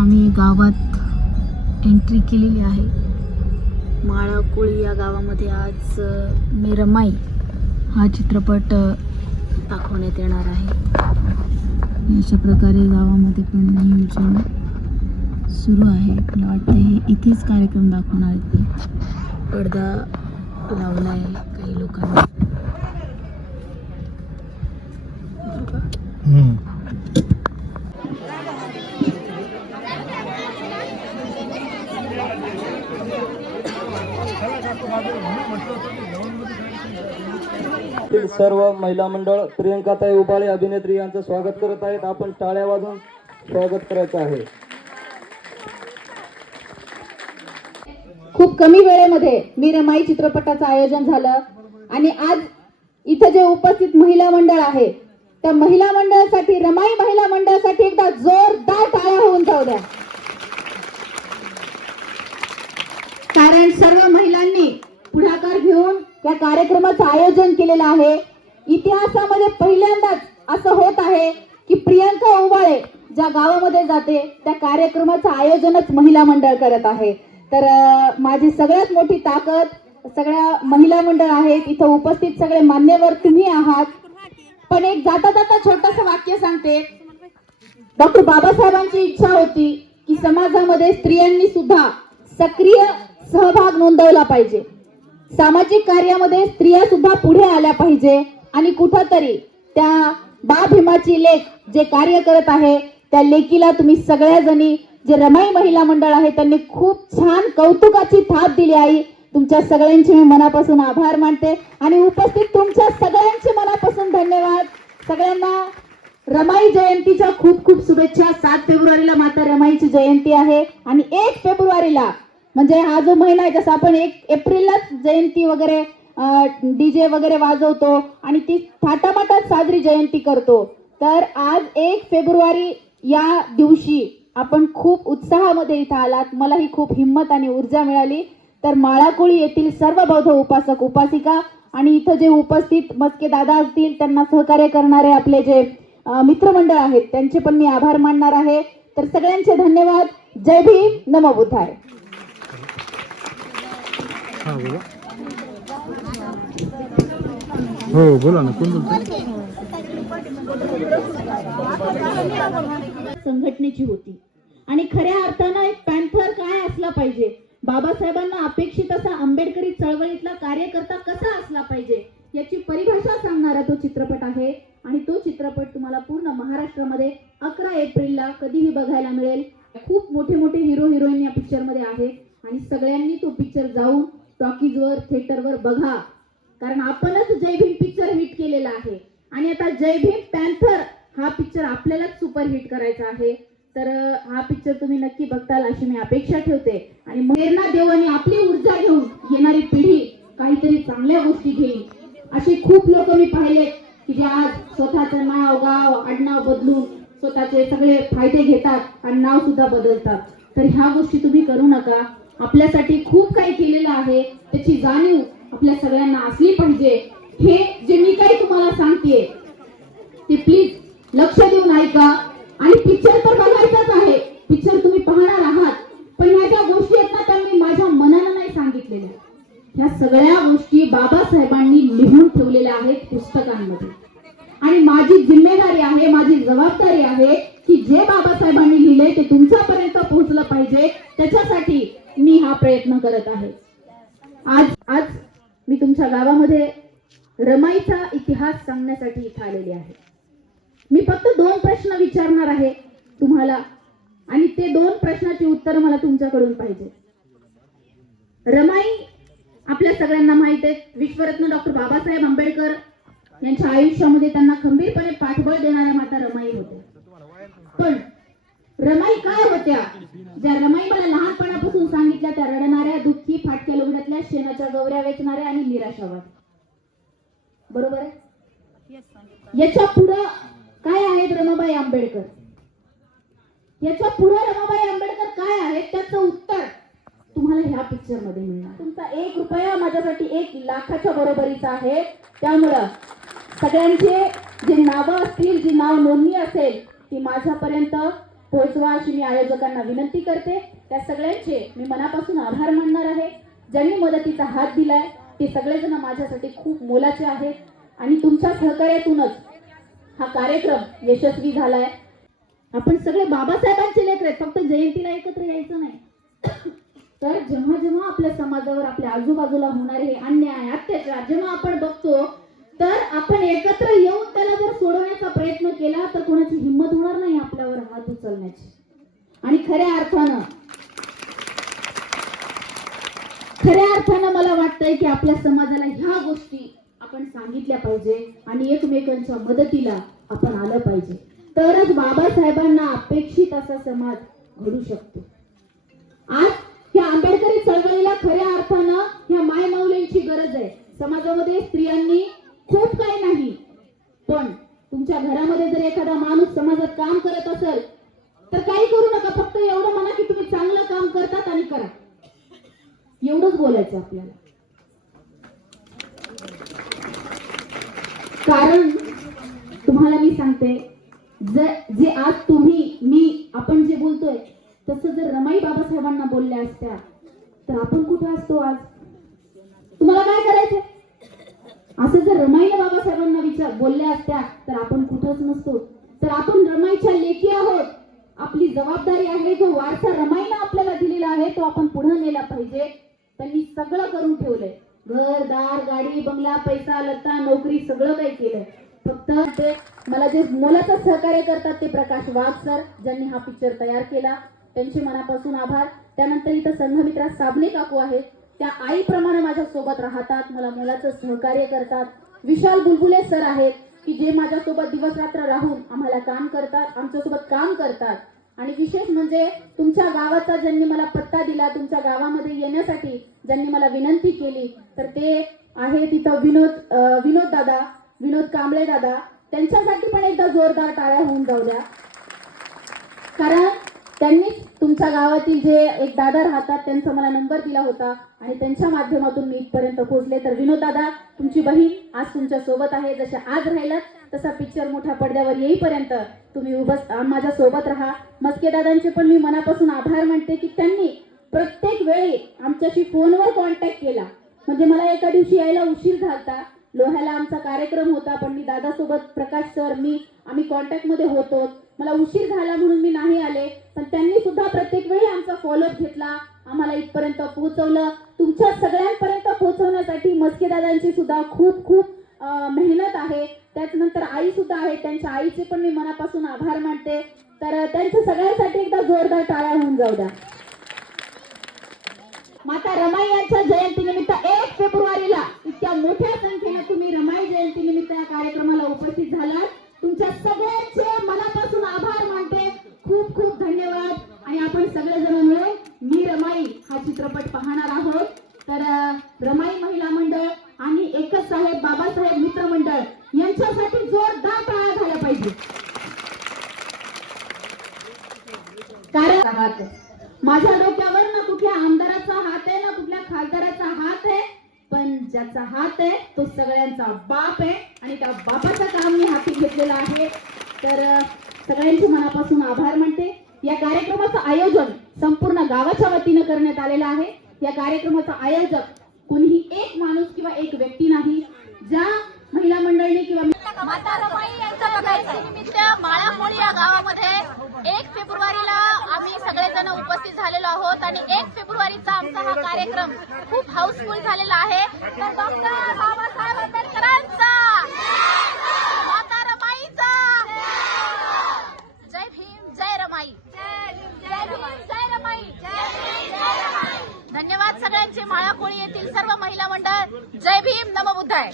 आम्ही गावात एंट्री केलेली आहे. माळाकोळी या गावामध्ये आज मेरमाई मी रमाई हा चित्रपट दाखवण्यात येणार आहे. अशा प्रकारे गावामध्ये पण नियोजन सुरू आहे. मला वाटतं हे इथेच कार्यक्रम दाखवणार आहेत पडदा लावला आहे काही लोकांनी. सर्व महिला मंडळ प्रियंकाताई उबाळे अभिनेत्री यांचं स्वागत करत आहेत. आपण टाळ्या वाजून स्वागत करायचं आहे. खूप कमी वेळेमध्ये मी रमाई चित्रपटाचं आयोजन झालं आणि आज इथं जे उपस्थित महिला मंडळ आहे त्या महिला मंडळासाठी रमाई महिला मंडळासाठी एकदा जोरदार टाळ्या होऊन जाऊ द्या. कारण सर्व महिलांनी पुढाकार घेऊन या कार्यक्रमाचं आयोजन केलेलं आहे. इतिहासामध्ये पहिल्यांदाच असं होत आहे की प्रियंका उबाळे ज्या गावामध्ये जाते त्या कार्यक्रमाचं आयोजनच महिला मंडळ करत आहे. तर माझी सगळ्यात मोठी ताकद सगळ्या महिला मंडळ आहेत. इथं उपस्थित सगळे मान्यवर तुम्ही आहात. पण एक जाता जाता छोटस वाक्य सांगते. डॉक्टर बाबासाहेबांची इच्छा होती की समाजामध्ये स्त्रियांनी सुद्धा सक्रिय सहभाग नोंदवला पाहिजे. सामाजिक कार्यामध्ये स्त्रिया सुद्धा पुढे आल्या पाहिजे आणि कुठंतरी त्या बा भीमाची लेख जे कार्य करत आहे त्या लेकीला तुम्ही सगळ्या जणी जे रमाई महिला मंडळ आहे त्यांनी खूप छान कौतुकाची थाप दिली आहे तुमच्या सगळ्यांचे मी मनापासून आभार मानते आणि उपस्थित तुमच्या सगळ्यांचे मनापासून धन्यवाद. सगळ्यांना रमाई जयंतीच्या खूप खूप शुभेच्छा. सात फेब्रुवारीला माता रमाईची जयंती आहे आणि एक फेब्रुवारीला म्हणजे हा जो महिना आहे जसं आपण एक एप्रिललाच जयंती वगैरे डीजे वगैरे वाजवतो आणि ती थाटामाटात साजरी जयंती करतो. तर आज एक फेब्रुवारी या दिवशी आपण खूप उत्साहामध्ये इथं आलात. मलाही खूप हिंमत आणि ऊर्जा मिळाली. तर माळाकोळी येथील सर्व बौद्ध उपासक उपासिका आणि इथं जे उपस्थित मस्के दादा असतील त्यांना सहकार्य करणारे आपले जे मित्रमंडळ आहेत त्यांचे पण मी आभार मानणार आहे. तर सगळ्यांचे धन्यवाद. जय भीम. नमो बुद्धाय. हो बोला ना कोण बोलतो संघटनेची होती. आणि खऱ्या अर्थानं एक पॅन्थर काय असला पाहिजे? बाबासाहेबांना अपेक्षित असा आंबेडकरी चळवळीतला कार्यकर्ता कसा असला पाहिजे? याची परिभाषा सांगणारा तो चित्रपट आहे. आणि तो चित्रपट तुम्हाला पूर्ण महाराष्ट्रामध्ये अकरा एप्रिलला कधीही बघायला मिळेल. खूप मोठे मोठे हिरो हिरोईन या पिक्चरमध्ये आहे. आणि सगळ्यांनी तो पिक्चर जाऊन टॉकीजवर थिएटरवर बघा. कारण आपणच जय भीम पिक्चर हिट केलेला आहे. आणि आता जय भीम पॅन्थर हा पिक्चर आपल्यालाच सुपरहिट करायचा आहे. तर हा पिक्चर तुम्ही नक्की बघताल अशी मी अपेक्षा ठेवते. आणि प्रेरणा देऊ आणि आपली ऊर्जा घेऊन येणारी पिढी काहीतरी चांगल्या गोष्टी घेईल. असे खूप लोक मी पाहिले की जे आज स्वतःचं नाव गाव आडनाव बदलून स्वतःचे सगळे फायदे घेतात आणि नाव सुद्धा बदलतात. तर ह्या गोष्टी तुम्ही करू नका. आपल्यासाठी खूप काही केलेलं आहे. त्याची जाणीव आपल्या सगळ्यांना असली पाहिजे. हे जे मी काही तुम्हाला सांगते ते प्लीज लक्ष देऊन ऐका. आणि पिक्चर तर बघायचाच आहे. पिक्चर तुम्ही पाहणार आहात. पण ह्या ज्या गोष्टी आहेत ना त्या मी माझ्या मनाला नाही सांगितलेल्या. ह्या सगळ्या गोष्टी बाबासाहेबांनी लिहून ठेवलेल्या आहेत पुस्तकांमध्ये. आणि माझी जिम्मेदारी आहे माझी जबाबदारी आहे की जे बाबासाहेबांनी लिहिले ते तुमच्यापर्यंत पोहोचलं पाहिजे. त्याच्यासाठी मी हा प्रयत्न करत आहे. आज आज मी तुमच्या गावामध्ये रमाईचा इतिहास सांगण्यासाठी इथं आलेली आहे. मी फक्त दोन प्रश्न विचारणार आहे तुम्हाला आणि ते दोन प्रश्नाची उत्तर मला तुमच्याकडून पाहिजे. रमाई आपल्या सगळ्यांना माहीत आहे विश्वरत्न डॉक्टर बाबासाहेब आंबेडकर यांच्या आयुष्यामध्ये त्यांना खंबीरपणे पाठबळ देणाऱ्या माता रमाई होत्या. पण रमाई काय होत्या? ज्या रमाई मला लहानपणापासून सांगितल्या त्या रडणाऱ्या दुःखी फाटक्या लुगड्यातल्या शेणाच्या गवऱ्या वेचणाऱ्या आणि निराशावाद. बरोबर? आहे याच्या पुढं काय आहेत रमाबाई आंबेडकर? याच्यापुढे रमाबाई आंबेडकर काय आहेत त्याचं उत्तर तुम्हाला ह्या पिक्चरमध्ये मिळणार. तुमचा एक रुपया माझ्यासाठी एक लाखाच्या बरोबरीचा आहे. त्यामुळं सगळ्यांचे जे नावं असतील जी नाव नोंदणी असेल ती माझ्यापर्यंत पोहोचवा अशी मी आयोजकांना विनंती करते. त्या सगळ्यांचे मी मनापासून आभार मानणार आहे. ज्यांनी मदतीचा हात दिलाय ते सगळेजण माझ्यासाठी खूप मोलाचे आहेत. आणि तुमच्या सहकार्यातूनच हा कार्यक्रम यशस्वी झालाय. आपण सगळे बाबासाहेबांचे लेकर आहेत. फक्त जयंतीला एकत्र यायचं नाही. तर जेव्हा जेव्हा आपल्या समाजावर आपल्या आजूबाजूला होणारे हे अन्याय अत्याचार जेव्हा आपण बघतो तर आपण एकत्र येऊन त्याला जर सोडवण्याचा प्रयत्न केला तर कोणाची हिंमत होणार नाही आपल्यावर हात उचलण्याची. आणि खऱ्या अर्थानं खऱ्या अर्थानं मला वाटतंय की आपल्या समाजाला ह्या गोष्टी आपण सांगितल्या पाहिजे आणि एकमेकांच्या मदतीला आपण आलं पाहिजे. तरच बाबासाहेबांना अपेक्षित असा समाज घडू शकतो. आज या आंबेडकरी चळवळीला खऱ्या अर्थानं ह्या मायमाऊलींची गरज आहे. समाजामध्ये स्त्रियांनी खूप काही नाही. पण तुमच्या घरामध्ये जर एखादा माणूस समाजात काम करत असेल तर काही करू नका. फक्त एवढं म्हणा की तुम्ही चांगलं काम करतात आणि करा. एवढंच बोलायचं आपल्याला. कारण तुम्हाला मी सांगते ज- जे आज तुम्ही मी आपण जे बोलतोय तसं जर रमाई बाबासाहेबांना बोलल्या असत्या तर आपण कुठे असतो आज? तुम्हाला काय करायचंय? असं जर रमाईला बाबासाहेबांना विचार बोलल्या असत्या तर आपण कुठंच नसतो. तर आपण रमाईच्या लेखी आहोत. आपली जबाबदारी आहे जो वारसा रमाईला आपल्याला दिलेला आहे तो आपण पुढे नेला पाहिजे. त्यांनी सगळं करून ठेवलंय. घर दार गाडी बंगला पैसा लत्ता नोकरी सगळं काही केलंय. फक्त ते मला जे मोलाचं सहकार्य करतात ते प्रकाश वाघ सर ज्यांनी हा पिक्चर तयार केला. त्यांचे मनापासून आभार. त्यानंतर इथं संघमित्रा साबणे काकू आहेत. त्या आईप्रमाणे माझ्या सोबत राहतात मला मुलाचं सहकार्य करतात. विशाल बुलबुले सर आहेत की जे माझ्यासोबत दिवस रात्र राहून आम्हाला काम करतात आमच्यासोबत काम करतात. आणि विशेष म्हणजे तुमच्या गावाचा ज्यांनी मला पत्ता दिला तुमच्या गावामध्ये येण्यासाठी ज्यांनी मला विनंती केली तर ते आहे तिथं विनोद विनोद दादा विनोद कांबळे दादा. त्यांच्यासाठी पण एकदा जोरदार टाळ्या होऊन जाऊ द्या. कारण त्यांनीच तुमच्या गावातील जे एक दादा राहतात त्यांचा मला नंबर दिला होता आणि त्यांच्या माध्यमातून मी इथपर्यंत पोहोचले. तर विनोद दादा तुमची बहीण आज तुमच्यासोबत आहे. जसे आज राहिलात तसा पिक्चर मोठ्या पडद्यावर येईपर्यंत तुम्ही उभस माझ्या सोबत राहा. मस्के दादांचे पण मी मनापासून आभार मानते की त्यांनी प्रत्येक वेळी आमच्याशी फोनवर कॉन्टॅक्ट केला. म्हणजे मला एका दिवशी यायला उशीर झालता. लोह्याला आमचा कार्यक्रम होता पण मी दादासोबत प्रकाश सर मी आम्ही कॉन्टॅक्टमध्ये होतो. मला उशीर झाला म्हणून मी नाही आले पण त्यांनी सुद्धा प्रत्येक वेळी आमचा फॉलोअप घेतला. आम्हाला इथपर्यंत पोहोचवलं. तुमच्या सगळ्यांपर्यंत पोहोचवण्यासाठी मस्के दादांची सुद्धा खूप खूप मेहनत आहे. त्याचनंतर आई सुद्धा आहे. त्यांच्या आईचे पण मी मनापासून आभार मानते. तर त्यांच्या सगळ्यांसाठी एकदा जोरदार टाळ्या होऊन जाऊ द्या. आता रमाई यांच्या जयंतीनिमित्त एक फेब्रुवारीला इतक्या मोठ्या संख्येने तुम्ही रमाई जयंतीनिमित्त या कार्यक्रमाला उपस्थित झालात. तुमच्या सगळ्यांचे मनापासून आभार मानते. खूप खूप धन्यवाद. आणि आपण सगळेजण मिळून मी रमाई हा चित्रपट पाहणार आहोत. तर रमाई महिला मंडळ आणि एकच साहेब बाबासाहेब मित्र मंडळ यांच्यासाठी जोरदार टाळ्या झाल्या पाहिजे कारण हात माझ्या डोक्यावर ना कुठल्या आमदाराचा हात आहे ना कुठल्या खासदाराचा हात आहे पण ज्याचा हात आहे तो सगळ्यांचा बाप आहे आणि त्या बापाचं काम मी हाती घेतलेलं आहे. तर सगळ्यांचे मनापासून आभार मानते. या कार्यक्रमाचं आयोजन संपूर्ण गावाच्या वतीनं करण्यात आलेलं आहे. या कार्यक्रमाचं आयोजक कोणीही एक माणूस किंवा एक व्यक्ती नाही ज्या महिला मंडळीने किंवा माता रमाई यांच्या जयंतीनिमित्त माळामोळी या गावामध्ये एक फेब्रुवारीला आम्ही सगळेजण उपस्थित झालेलो आहोत आणि एक फेब्रुवारीचा आमचा हा कार्यक्रम खूप हाऊसफुल झालेला आहे. तर डॉक्टर बाबासाहेब आंबेडकरांचा! माता रमाईचा जय भीम जय रमाई! जय भीम जय रमाई! धन्यवाद सगळ्यांचे माळाकोळी येथील सर्व महिला मंडळ. जय भीम नमबुद्धाय